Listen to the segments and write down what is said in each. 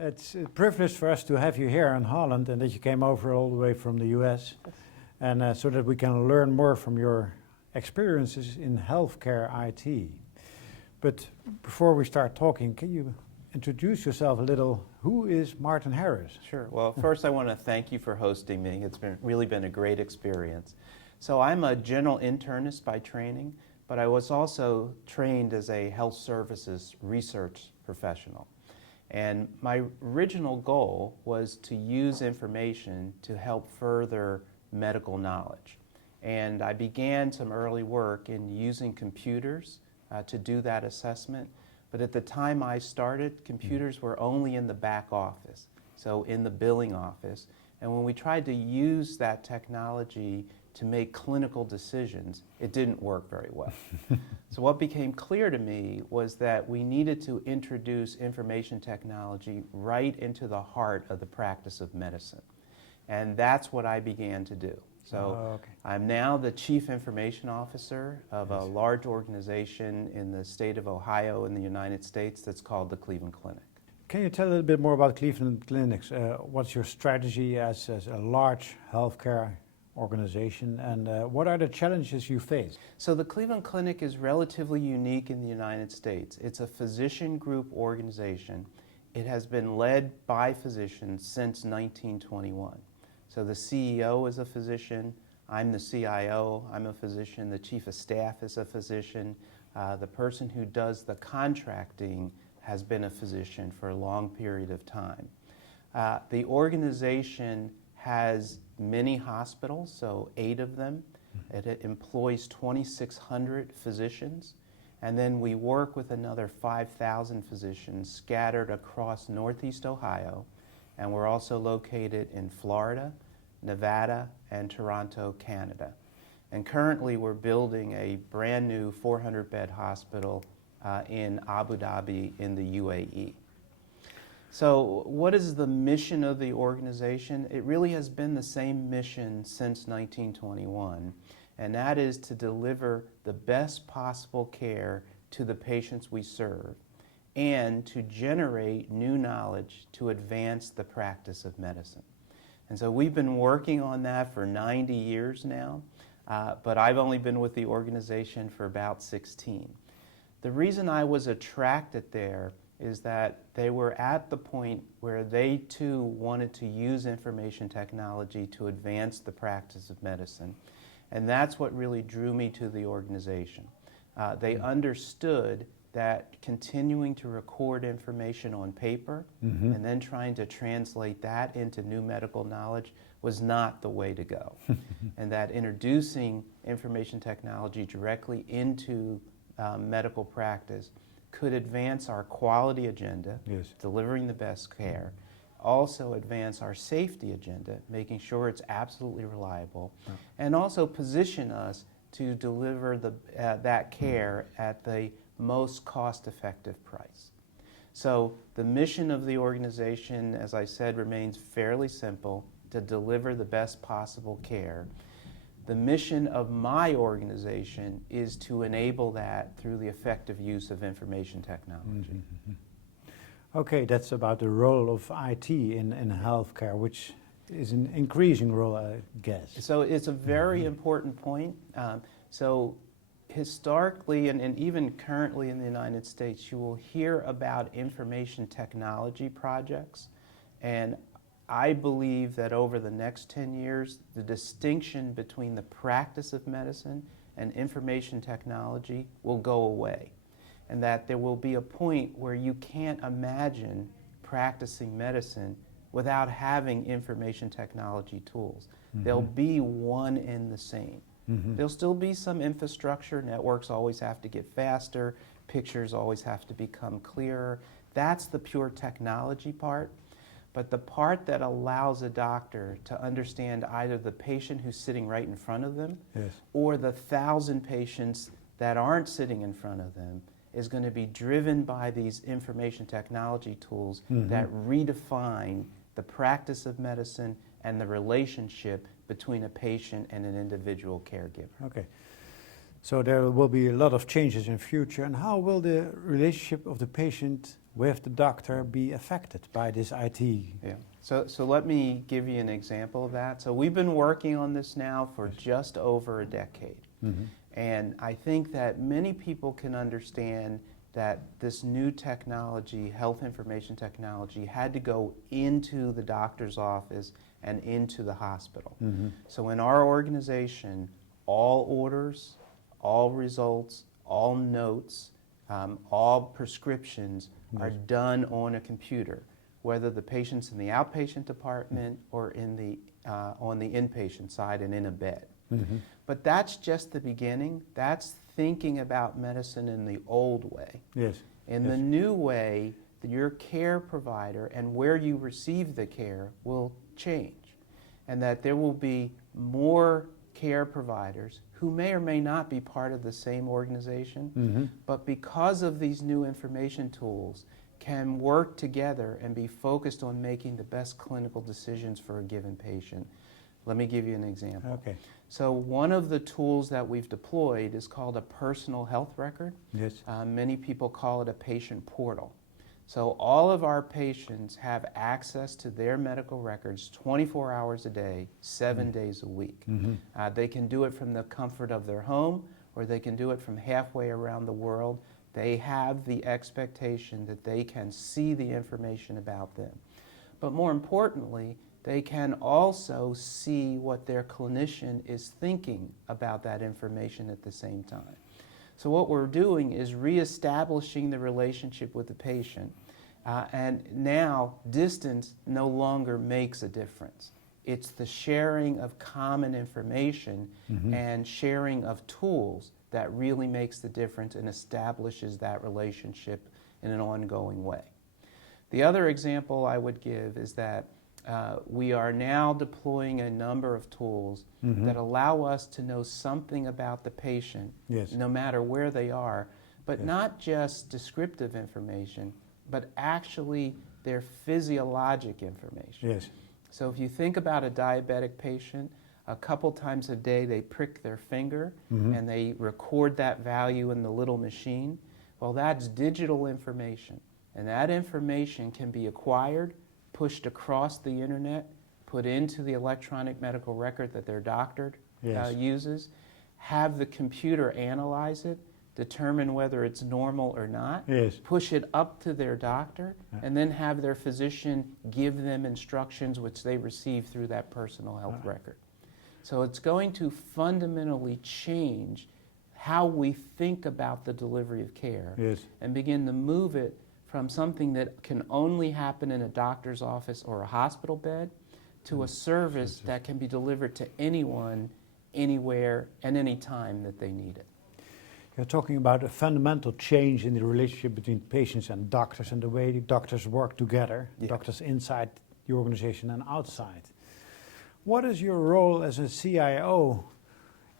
it's a privilege for us to have you here in Holland and that you came over all the way from the US, and so that we can learn more from your experiences in healthcare IT. But before we start talking, can you introduce yourself a little? Who is Martin Harris? Sure. Well, first I want to thank you for hosting me. It's really been a great experience. So I'm a general internist by training, but I was also trained as a health services research professional. And my original goal was to use information to help further medical knowledge. And I began some early work in using computers to do that assessment. But at the time I started, computers were only in the back office, so in the billing office. And when we tried to use that technology to make clinical decisions, it didn't work very well. So what became clear to me was that we needed to introduce information technology right into the heart of the practice of medicine. And that's what I began to do. So I'm now the Chief Information Officer of a large organization in the state of Ohio in the United States that's called the Cleveland Clinic. Can you tell a little bit more about Cleveland Clinics? What's your strategy as a large healthcare organization, and what are the challenges you face? So the Cleveland Clinic is relatively unique in the United States. It's a physician group organization. It has been led by physicians since 1921. So the CEO is a physician, I'm the CIO, I'm a physician, the chief of staff is a physician, the person who does the contracting has been a physician for a long period of time. The organization has many hospitals, so 8 of them. It employs 2,600 physicians, and then we work with another 5,000 physicians scattered across Northeast Ohio. And we're also located in Florida, Nevada, and Toronto, Canada. And currently we're building a brand new 400-bed hospital in Abu Dhabi in the UAE. So what is the mission of the organization? It really has been the same mission since 1921, and that is to deliver the best possible care to the patients we serve, and to generate new knowledge to advance the practice of medicine. And so we've been working on that for 90 years now, but I've only been with the organization for about 16. The reason I was attracted there is that they were at the point where they too wanted to use information technology to advance the practice of medicine. And that's what really drew me to the organization. They understood that continuing to record information on paper and then trying to translate that into new medical knowledge was not the way to go. And that introducing information technology directly into medical practice could advance our quality agenda, delivering the best care, also advance our safety agenda, making sure it's absolutely reliable, and also position us to deliver that care at the most cost-effective price. So the mission of the organization, as I said, remains fairly simple: to deliver the best possible care. The mission of my organization is to enable that through the effective use of information technology. Okay, that's about the role of IT in healthcare, which is an increasing role, I guess. So it's a very important point. So historically and even currently in the United States, you will hear about information technology projects, and I believe that over the next 10 years, the distinction between the practice of medicine and information technology will go away, and that there will be a point where you can't imagine practicing medicine without having information technology tools. They'll be one and the same. There'll still be some infrastructure. Networks always have to get faster. Pictures always have to become clearer. That's the pure technology part. But the part that allows a doctor to understand either the patient who's sitting right in front of them or the 1,000 patients that aren't sitting in front of them is going to be driven by these information technology tools that redefine the practice of medicine and the relationship between a patient and an individual caregiver. Okay. So there will be a lot of changes in future. And how will the relationship of the patient with the doctor be affected by this IT? Yeah. So let me give you an example of that. So we've been working on this now for just over a decade. Mm-hmm. And I think that many people can understand that this new technology, health information technology, had to go into the doctor's office and into the hospital. Mm-hmm. So in our organization, all orders, all results, all notes, all prescriptions are done on a computer, whether the patient's in the outpatient department or in the, on the inpatient side and in a bed. Mm-hmm. But that's just the beginning. That's thinking about medicine in the old way. Yes. In Yes. the new way, your care provider and where you receive the care will change, and that there will be more care providers who may or may not be part of the same organization, Mm-hmm. but because of these new information tools, can work together and be focused on making the best clinical decisions for a given patient. Let me give you an example. Okay. So one of the tools that we've deployed is called a personal health record. Yes. Many people call it a patient portal. So all of our patients have access to their medical records 24 hours a day, 7 days a week. Mm-hmm. They can do it from the comfort of their home, or they can do it from halfway around the world. They have the expectation that they can see the information about them. But more importantly, they can also see what their clinician is thinking about that information at the same time. So what we're doing is reestablishing the relationship with the patient, and now distance no longer makes a difference. It's the sharing of common information Mm-hmm. and sharing of tools that really makes the difference and establishes that relationship in an ongoing way. The other example I would give is that we are now deploying a number of tools Mm-hmm. that allow us to know something about the patient, Yes. no matter where they are, but Yes. not just descriptive information, but actually their physiologic information. Yes. So if you think about a diabetic patient, a couple times a day they prick their finger Mm-hmm. and they record that value in the little machine. Well, that's digital information, and that information can be acquired, pushed across the internet, put into the electronic medical record that their doctor Yes. uses, have the computer analyze it, determine whether it's normal or not, Yes. push it up to their doctor, Yeah. and then have their physician give them instructions which they receive through that personal health record. So it's going to fundamentally change how we think about the delivery of care, Yes. and begin to move it from something that can only happen in a doctor's office or a hospital bed to a service that can be delivered to anyone, anywhere, and any time that they need it. You're talking about a fundamental change in the relationship between patients and doctors and the way the doctors work together, Yeah. doctors inside the organization and outside. What is your role as a CIO?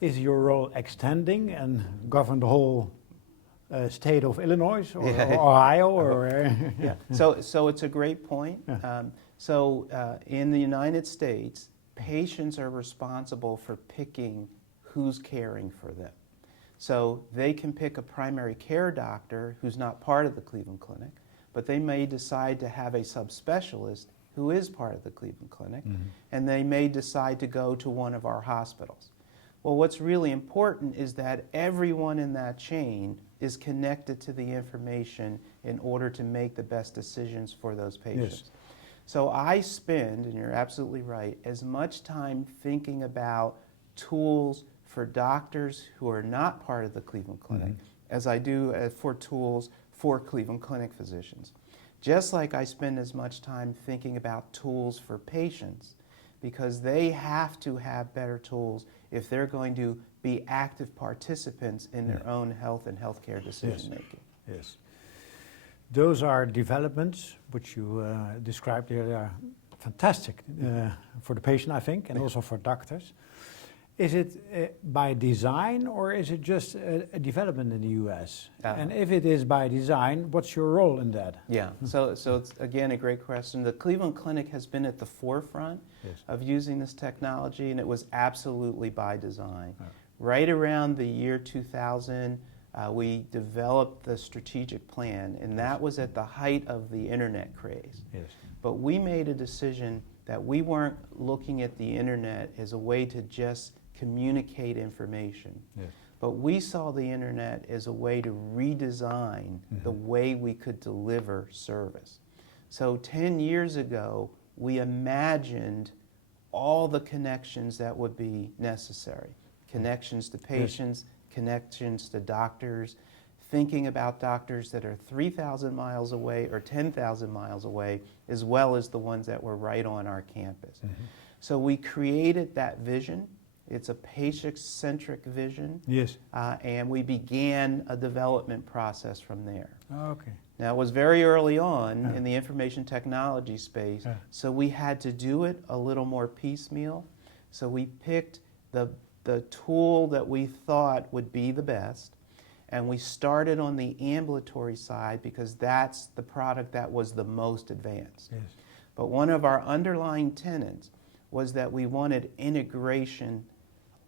Is your role extending and govern the whole state of Illinois or, Yeah. or Ohio? Or, Yeah. So it's a great point. Yeah. In the United States, patients are responsible for picking who's caring for them. So they can pick a primary care doctor who's not part of the Cleveland Clinic, but they may decide to have a subspecialist who is part of the Cleveland Clinic, and they may decide to go to one of our hospitals. Well, what's really important is that everyone in that chain is connected to the information in order to make the best decisions for those patients. Yes. So I spend, and you're absolutely right, as much time thinking about tools for doctors who are not part of the Cleveland Clinic as I do for tools for Cleveland Clinic physicians. Just like I spend as much time thinking about tools for patients, because they have to have better tools if they're going to be active participants in their own health and healthcare decision making. Yes. Those are developments which you described here. They are fantastic for the patient, I think, and also for doctors. Is it by design or is it just a development in the US? And if it is by design, what's your role in that? Yeah, so it's again a great question. The Cleveland Clinic has been at the forefront of using this technology, and it was absolutely by design. Right around the year 2000, we developed the strategic plan, and that was at the height of the internet craze. Yes. But we made a decision that we weren't looking at the internet as a way to just communicate information. Yes. But we saw the internet as a way to redesign the way we could deliver service. So 10 years ago, we imagined all the connections that would be necessary. Connections to patients, connections to doctors, thinking about doctors that are 3,000 miles away or 10,000 miles away, as well as the ones that were right on our campus. So we created that vision. It's a patient-centric vision. Yes. And we began a development process from there. Okay. Now, it was very early on in the information technology space, so we had to do it a little more piecemeal. So we picked the tool that we thought would be the best, and we started on the ambulatory side because that's the product that was the most advanced. Yes. But one of our underlying tenets was that we wanted integration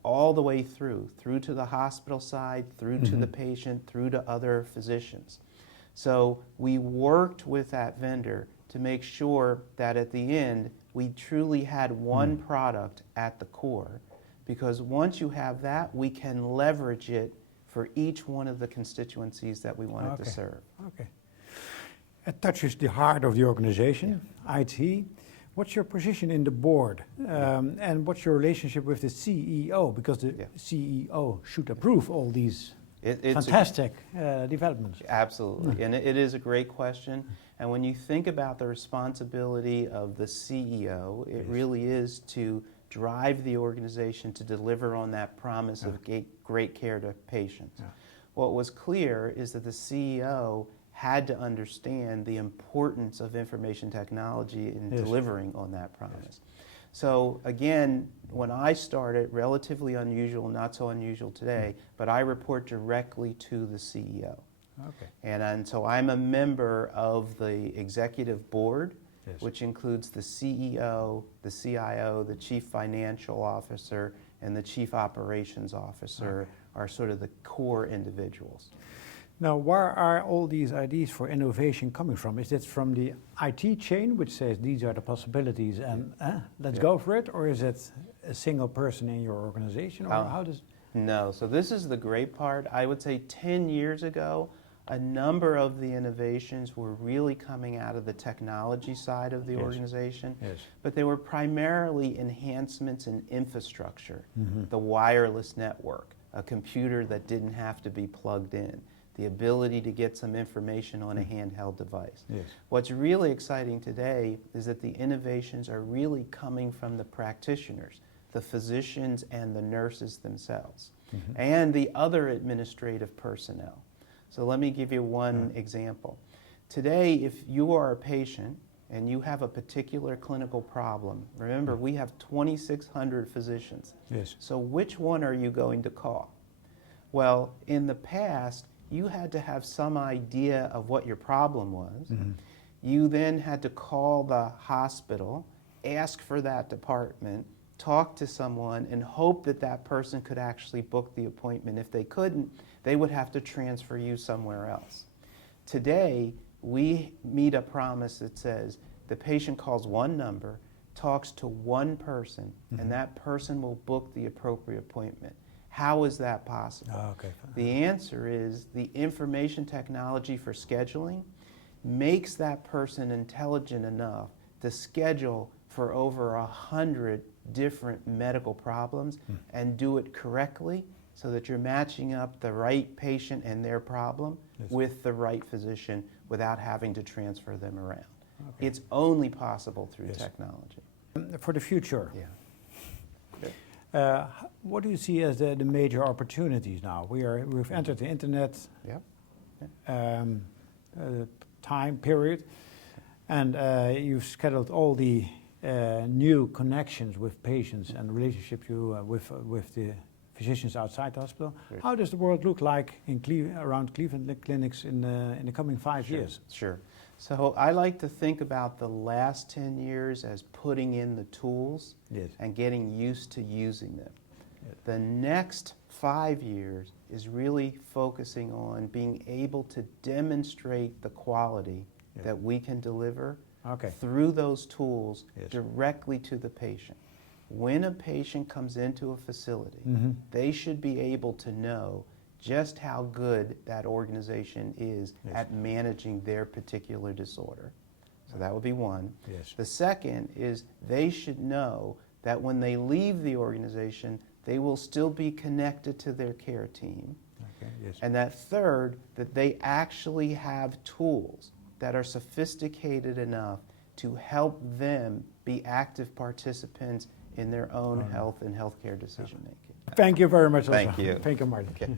all the way through to the hospital side, through to the patient, through to other physicians. So we worked with that vendor to make sure that at the end we truly had one product at the core, because once you have that, we can leverage it for each one of the constituencies that we wanted to serve. Okay. It touches the heart of the organization, IT. What's your position in the board? And what's your relationship with the CEO? Because the CEO should approve all these fantastic developments. Absolutely, and it is a great question. And when you think about the responsibility of the CEO, it really is to drive the organization to deliver on that promise of great care to patients. What was clear is that the CEO had to understand the importance of information technology in delivering on that promise. So again, when I started, relatively unusual, not so unusual today, but I report directly to the CEO. Okay. And so I'm a member of the executive board, which includes the CEO, the CIO, the chief financial officer, and the chief operations officer are sort of the core individuals. Now, where are all these ideas for innovation coming from? Is it from the IT chain, which says these are the possibilities and let's go for it? Or is it a single person in your organization? Or how does... No, so this is the great part. I would say 10 years ago, a number of the innovations were really coming out of the technology side of the organization, but they were primarily enhancements in infrastructure, the wireless network, a computer that didn't have to be plugged in, the ability to get some information on a handheld device. What's really exciting today is that the innovations are really coming from the practitioners, the physicians and the nurses themselves, and the other administrative personnel. So let me give you one example. Today, if you are a patient and you have a particular clinical problem, remember we have 2,600 physicians. So which one are you going to call? Well, in the past, you had to have some idea of what your problem was. You then had to call the hospital, ask for that department, talk to someone, and hope that that person could actually book the appointment. If they couldn't, they would have to transfer you somewhere else. Today, we meet a promise that says the patient calls one number, talks to one person, and that person will book the appropriate appointment. How is that possible? The answer is the information technology for scheduling makes that person intelligent enough to schedule for over 100 different medical problems and do it correctly so that you're matching up the right patient and their problem with the right physician without having to transfer them around. It's only possible through technology. For the future, what do you see as the major opportunities now? We've entered the internet time period, and you've scheduled all the new connections with patients and relationship with the physicians outside the hospital. How does the world look like around Cleveland clinics in the coming 5 years? Sure. So I like to think about the last 10 years as putting in the tools and getting used to using them. The next 5 years is really focusing on being able to demonstrate the quality Yeah. that we can deliver Okay. through those tools Yes. directly to the patient. When a patient comes into a facility, Mhm. they should be able to know just how good that organization is Yes. at managing their particular disorder. So that would be one. Yes. The second is they should know that when they leave the organization, they will still be connected to their care team. Okay. Yes. And that third, that they actually have tools that are sophisticated enough to help them be active participants in their own health and healthcare decision making. Thank you very much. Thank also. you. Thank you, Martin. Okay.